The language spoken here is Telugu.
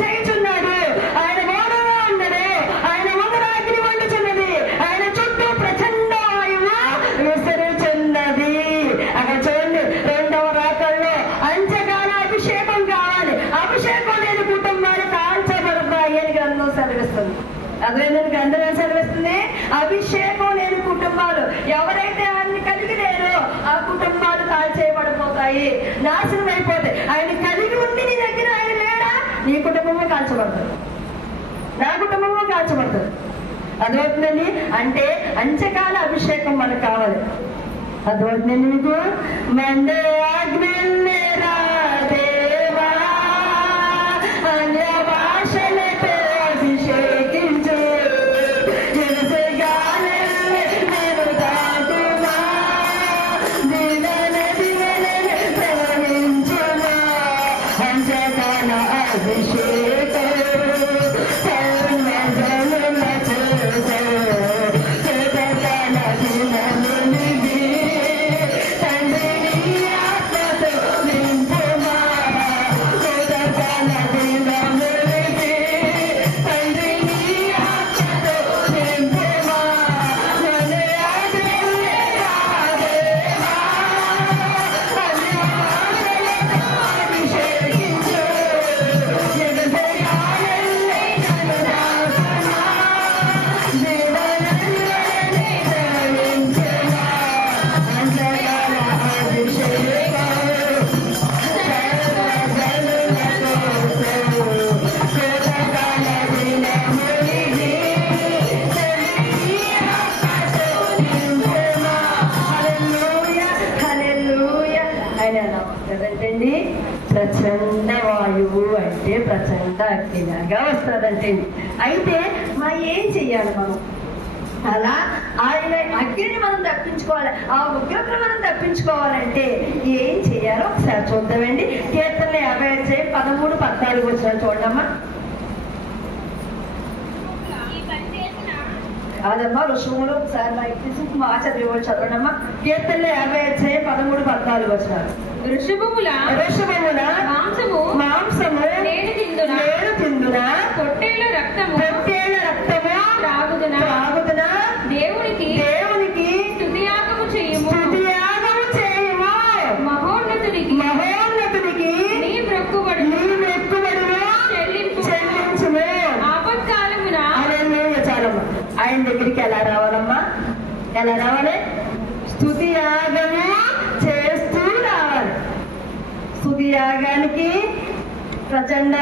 చేయుచున్నాడు. ఆయన మౌనంగా ఉన్నాడు. ఆయన ముందర అగ్ని మండుచున్నది. ఆయన చుట్టూ ప్రచండ వాయువు విసరుచున్నది. అక్కడ చూడండి, రెండవ రాకల్లో అంత్యకాల అభిషేకం కావాలి. అభిషేకం లేని కుటుంబాలు కాల్చబడతాయి అని గ్రంథం సెలవిస్తుంది. అదేంటి గ్రంథం ఏం సెలవిస్తుంది? అభిషేకం లేని కుటుంబాలు, ఎవరైతే ఆయన్ని కలిగి లేరో ఆ కుటుంబాలు కాల్చేయబడిపోతాయి, నాశనం అయిపోతాయి. ఆయన కలిగి ఉండి నీ దగ్గర ఆయన లేడా, నీ కుటుంబము కాల్చబడుతుంది, నా కుటుంబము కాల్చబడుతుంది. అదవుతుందండి. అంటే అంత్యకాల అభిషేకం మనకు కావాలి. అదవుతుందండి మీకు. మండే అగ్నిరా దేవా అన్య భాషలతో అభిషేకించు, ఏంటండి? ప్రచండ వాయువు అంటే ప్రచండ అగ్నిలాగా వస్తుందంటే. అయితే మరి ఏం చెయ్యాలి మనం? అలా ఆయన అగ్నిని మనం తప్పించుకోవాలి, ఆ ఉగ్రతను మనం తప్పించుకోవాలంటే ఏం చెయ్యాలో ఒకసారి చూద్దామండి. కీర్తనలు 50 13 14 వచ్చిన చూడమ్మా. కాదమ్మా, ఋషువులు ఒకసారి మైక్ తీసి మా చదివి చదవడమ్మా. కీర్తనలు 50 13 14 వచ్చినారు. వృషభముల మాంసము నేను తిందునా, పొట్టేళ్ల రక్తము త్రాగుదునా, దేవునికి స్తుతియాగము చేయుము, మహోన్నతునికి నీ మొక్కుబడులు చెల్లించుము. ఆపత్కాలమున చాలమ్మా. ఆయన దగ్గరికి ఎలా రావాలమ్మా? ఎలా రావాలి? స్తుతి యాగము చేస్తూ రావాలి. స్తుతి యాగానికి ప్రచండ